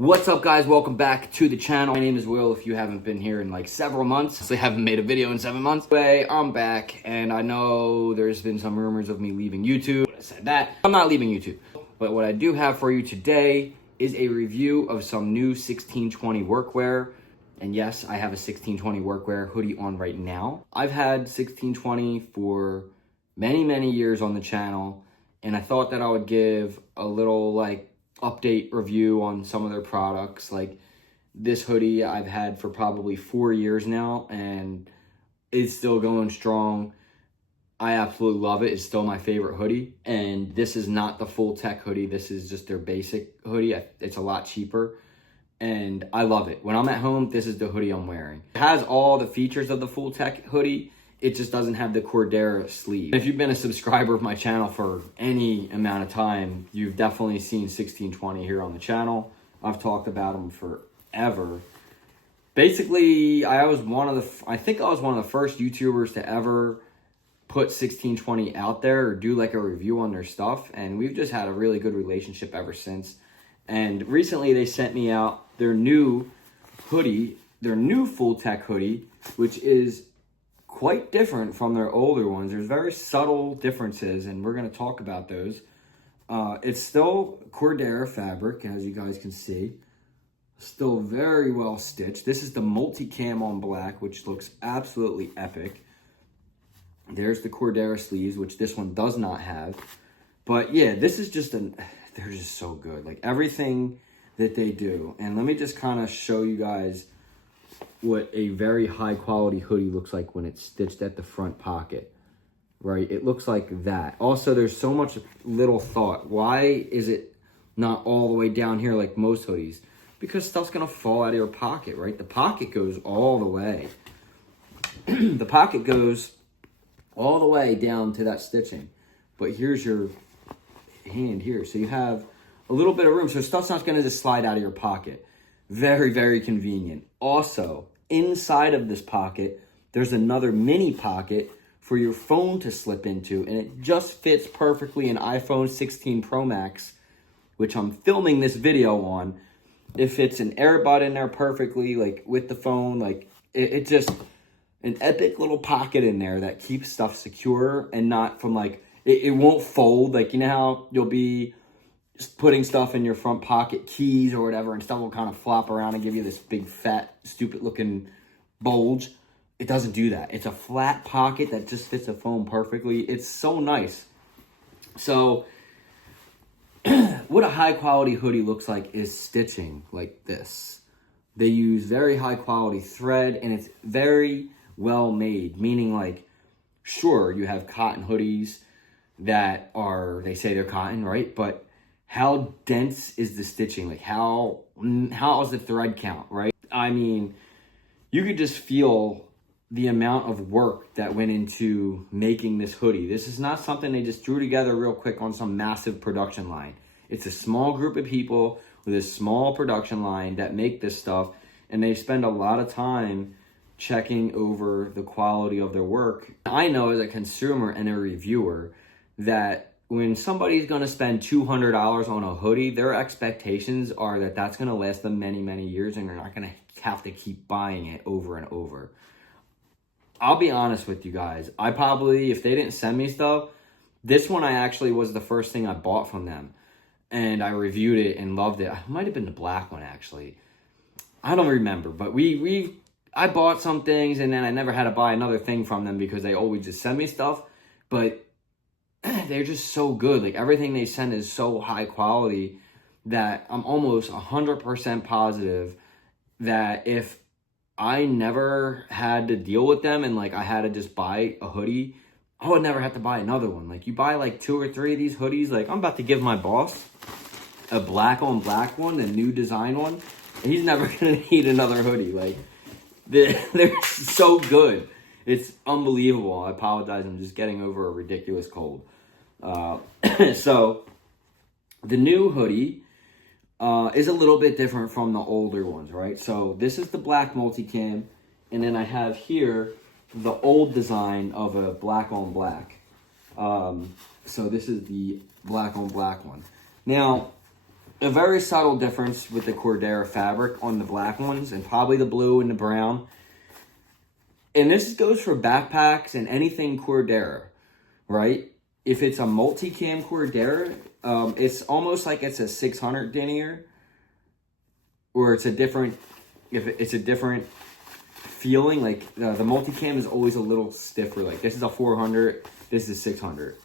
What's up, guys? Welcome back to the channel. My name is Will. If you haven't been here in like several months, I haven't made a video in 7 months. Anyway, I'm back, and I know there's been some rumors of me leaving YouTube. I said that. I'm not leaving YouTube. But what I do have for you today is a review of some new 1620 workwear. And yes, I have a 1620 workwear hoodie on right now. I've had 1620 for many years on the channel, and I thought that I would give a little update review on some of their products. Like this hoodie I've had for probably 4 years now, and it's still going strong. I absolutely love it. It's still my favorite hoodie. And this is not the Fulltech hoodie. This is just their basic hoodie. It's a lot cheaper, and I love it. When I'm at home, this is the hoodie I'm wearing. It has all the features of the Fulltech hoodie. It just doesn't have the Cordera sleeve. If you've been a subscriber of my channel for any amount of time, you've definitely seen 1620 here on the channel. I've talked about them forever. Basically, I think I was one of the first YouTubers to ever put 1620 out there or do like a review on their stuff, and we've just had a really good relationship ever since. And recently they sent me out their new hoodie, their new Fulltech hoodie, which is quite different from their older ones. There's very subtle differences, and we're going to talk about those. It's still Cordera fabric, as you guys can see. Still very well stitched. This is the Multicam on black, which looks absolutely epic. There's the Cordera sleeves, which this one does not have. But yeah, this is just they're just so good. Like everything that they do. And let me just kind of show you guys what a very high quality hoodie looks like when it's stitched at the front pocket, right? It looks like that. Also, there's so much little thought. Why is it not all the way down here like most hoodies? Because stuff's gonna fall out of your pocket, right? The pocket goes all the way. The pocket goes all the way down to that stitching. But here's your hand here. So you have a little bit of room. So stuff's not gonna just slide out of your pocket. Very convenient. Also, inside of this pocket, there's another mini pocket for your phone to slip into, and it just fits perfectly an iPhone 16 Pro Max, which I'm filming this video on. It fits an AirBud in there perfectly, like with the phone. Like it just an epic little pocket in there that keeps stuff secure and not from it won't fold. Like, you know how you'll be just putting stuff in your front pocket, keys or whatever, and stuff will kind of flop around and give you this big, fat, stupid-looking bulge. It doesn't do that. It's a flat pocket that just fits a phone perfectly. It's so nice. So, what a high-quality hoodie looks like is stitching like this. They use very high-quality thread, and it's very well-made, meaning, sure, you have cotton hoodies that they say they're cotton, right? But how dense is the stitching? Like how is the thread count, right? I mean, you could just feel the amount of work that went into making this hoodie. This is not something they just threw together real quick on some massive production line. It's a small group of people with a small production line that make this stuff, and they spend a lot of time checking over the quality of their work. I know as a consumer and a reviewer that when somebody's going to spend $200 on a hoodie, their expectations are that that's going to last them many years, and you're not going to have to keep buying it over and over. I'll be honest with you guys. I probably, if they didn't send me stuff, this one actually was the first thing I bought from them. And I reviewed it and loved it. It might have been the black one, actually. I don't remember. But I bought some things, and then I never had to buy another thing from them because they always just send me stuff. But they're just so good. Like everything they send is so high quality that I'm almost 100% positive that if I never had to deal with them and I had to just buy a hoodie, I would never have to buy another one. Like you buy 2 or 3 of these hoodies, I'm about to give my boss a black on black one, a new design one, and he's never gonna need another hoodie. They're so good. It's unbelievable. I apologize. I'm just getting over a ridiculous cold. So the new hoodie is a little bit different from the older ones, right? So this is the black Multicam, and then I have here the old design of a black on black. So this is the black on black one. Now, a very subtle difference with the Cordera fabric on the black ones and probably the blue and the brown. And this goes for backpacks and anything Cordera, right? If it's a Multicam Cordera, it's almost like it's a 600 denier, or it's a different, if it's a different feeling. Like the Multicam is always a little stiffer. Like this is a 400, this is 600.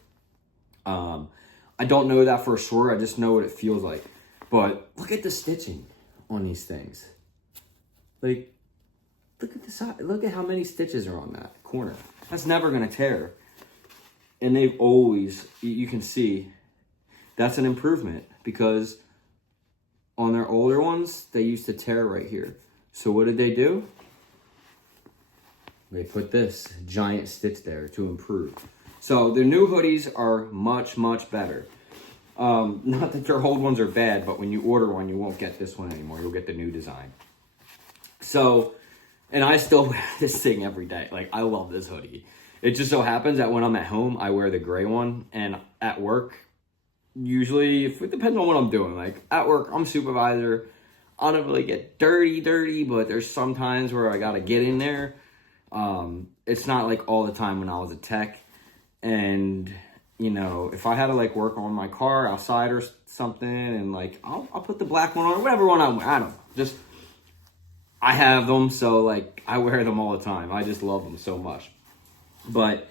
I don't know that for sure. I just know what it feels like. But look at the stitching on these things. Like, look at the side. Look at how many stitches are on that corner. That's never gonna tear. And they've always, you can see, that's an improvement, because on their older ones, they used to tear right here. So what did they do? They put this giant stitch there to improve. So their new hoodies are much, much better. Not that their old ones are bad, but when you order one, you won't get this one anymore. You'll get the new design. So, and I still wear this thing every day. Like, I love this hoodie. It just so happens that when I'm at home, I wear the gray one. And at work, usually, if it depends on what I'm doing. Like, at work, I'm supervisor. I don't really get dirty, but there's some times where I got to get in there. It's not like all the time when I was a tech. And, you know, if I had to like work on my car outside or something, and like, I'll put the black one on, or whatever one I don't know. Just, I have them, so like, I wear them all the time. I just love them so much. But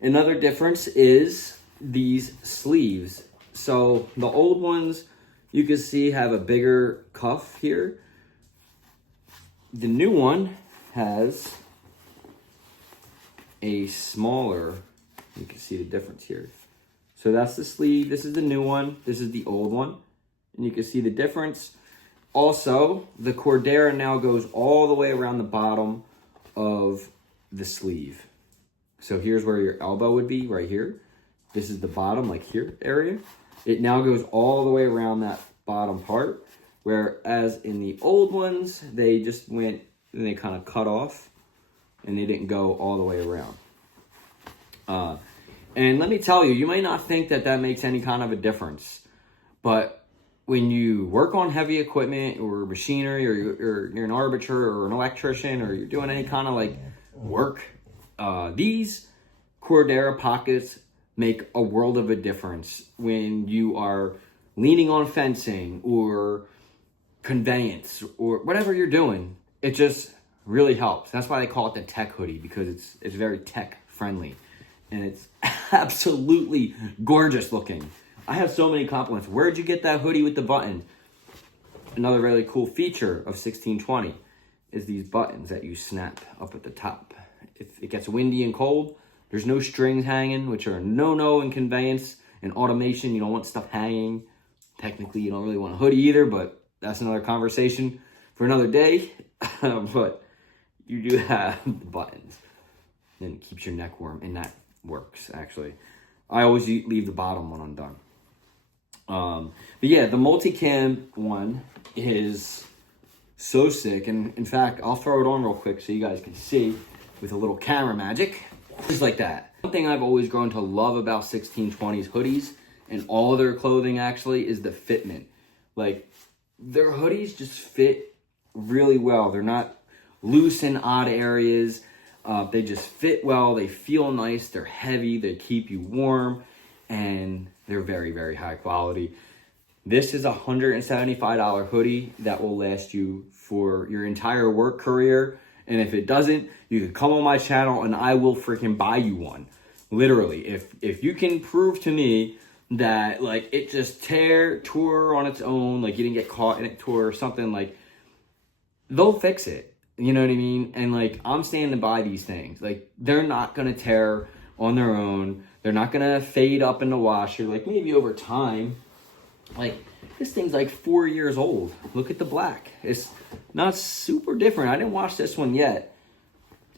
another difference is these sleeves. So the old ones, you can see, have a bigger cuff here. The new one has a smaller, you can see the difference here. So that's the sleeve. This is the new one. This is the old one. And you can see the difference. Also, the Cordera now goes all the way around the bottom of the sleeve. So here's where your elbow would be, right here. This is the bottom, like here area. It now goes all the way around that bottom part. Whereas in the old ones, they just went and they kind of cut off, and they didn't go all the way around. And let me tell you, you may not think that that makes any kind of a difference, but when you work on heavy equipment or machinery, or you're an arbitrator or an electrician, or you're doing any kind of like work, these Cordera pockets make a world of a difference when you are leaning on fencing or conveyance or whatever you're doing. It just really helps. That's why they call it the tech hoodie, because it's very tech friendly, and it's absolutely gorgeous looking. I have so many compliments. Where'd you get that hoodie with the button? Another really cool feature of 1620 is these buttons that you snap up at the top. If it gets windy and cold, there's no strings hanging, which are a no-no in conveyance and automation. You don't want stuff hanging. Technically, you don't really want a hoodie either, but that's another conversation for another day. But you do have the buttons, and it keeps your neck warm, and that works, actually. I always leave the bottom one undone. But yeah, the Multicam one is so sick, and in fact, I'll throw it on real quick so you guys can see with a little camera magic, just like that. One thing I've always grown to love about 1620's hoodies, and all of their clothing actually, is the fitment. Like, their hoodies just fit really well. They're not loose in odd areas. They just fit well. They feel nice. They're heavy. They keep you warm, and they're very, very high quality. This is a $175 hoodie that will last you for your entire work career. And if it doesn't, you can come on my channel and I will freaking buy you one. Literally, if you can prove to me that like it just tore on its own, like you didn't get caught in it, tore or something, like they'll fix it. You know what I mean? And like, I'm standing by these things. Like, they're not gonna tear on their own. They're not gonna fade up in the washer. Like, maybe over time. Like, this thing's like 4 years old. Look at the black. It's not super different. I didn't wash this one yet.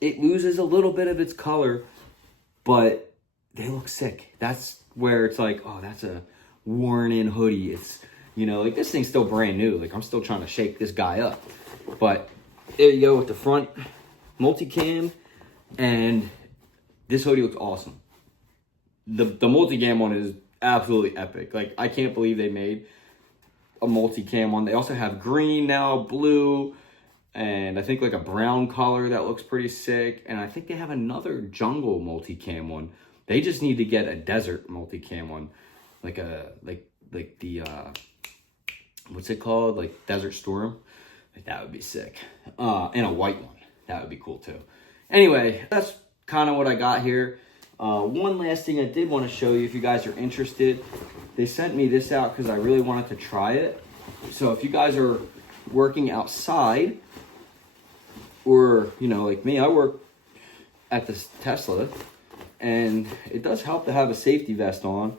It loses a little bit of its color, but they look sick. That's where it's like, oh, that's a worn in hoodie. It's, you know, like this thing's still brand new. Like, I'm still trying to shake this guy up. But there you go with the front Multicam, and this hoodie looks awesome. The Multicam one is absolutely epic. Like, I can't believe they made a multicam one. They also have green now, blue, and I think like a brown color that looks pretty sick. And I think they have another jungle multicam one. They just need to get a desert multicam one, like the what's it called? Like Desert Storm. Like that would be sick. And a white one. That would be cool too. Anyway, that's kind of what I got here. One last thing I did want to show you if you guys are interested. They sent me this out because I really wanted to try it. So if you guys are working outside, or, you know, like me, I work at this Tesla, and it does help to have a safety vest on.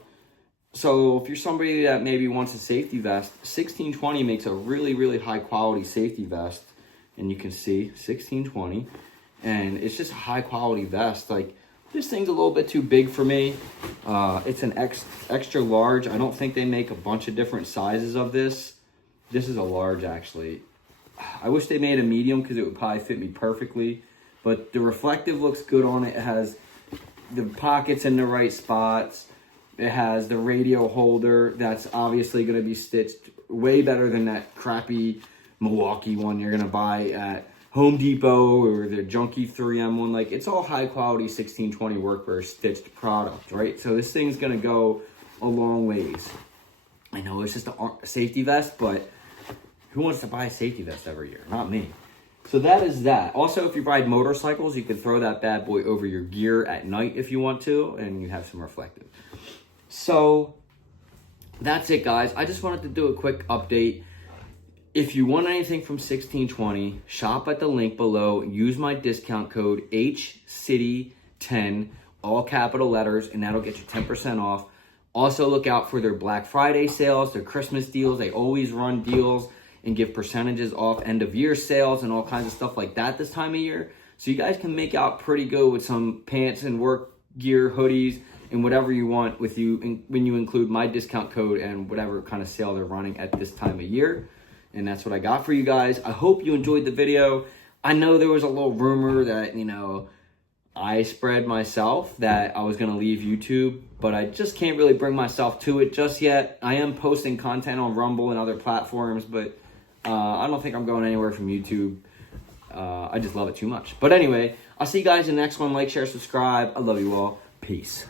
So if you're somebody that maybe wants a safety vest, 1620 makes a really, really high quality safety vest. And you can see 1620, and it's just a high quality vest. Like, this thing's a little bit too big for me. It's an extra large. I don't think they make a bunch of different sizes of this. This is a large, actually. I wish they made a medium because it would probably fit me perfectly. But the reflective looks good on it. It has the pockets in the right spots. It has the radio holder that's obviously going to be stitched way better than that crappy Milwaukee one you're going to buy at Home Depot or the junky 3M one. Like, it's all high quality 1620 workwear stitched product, right? So this thing's gonna go a long ways. I know it's just a safety vest, but who wants to buy a safety vest every year? Not me. So that is that. Also, if you ride motorcycles, you can throw that bad boy over your gear at night if you want to, and you have some reflective. So that's it, guys. I just wanted to do a quick update. If you want anything from 1620, shop at the link below. Use my discount code HCITY10, all capital letters, and that'll get you 10% off. Also, look out for their Black Friday sales, their Christmas deals. They always run deals and give percentages off end of year sales and all kinds of stuff like that this time of year. So you guys can make out pretty good with some pants and work gear, hoodies, and whatever you want with you when you include my discount code and whatever kind of sale they're running at this time of year. And that's what I got for you guys. I hope you enjoyed the video. I know there was a little rumor that, you know, I spread myself that I was going to leave YouTube, but I just can't really bring myself to it just yet. I am posting content on Rumble and other platforms, but I don't think I'm going anywhere from YouTube. I just love it too much. But anyway, I'll see you guys in the next one. Like, share, subscribe. I love you all. Peace.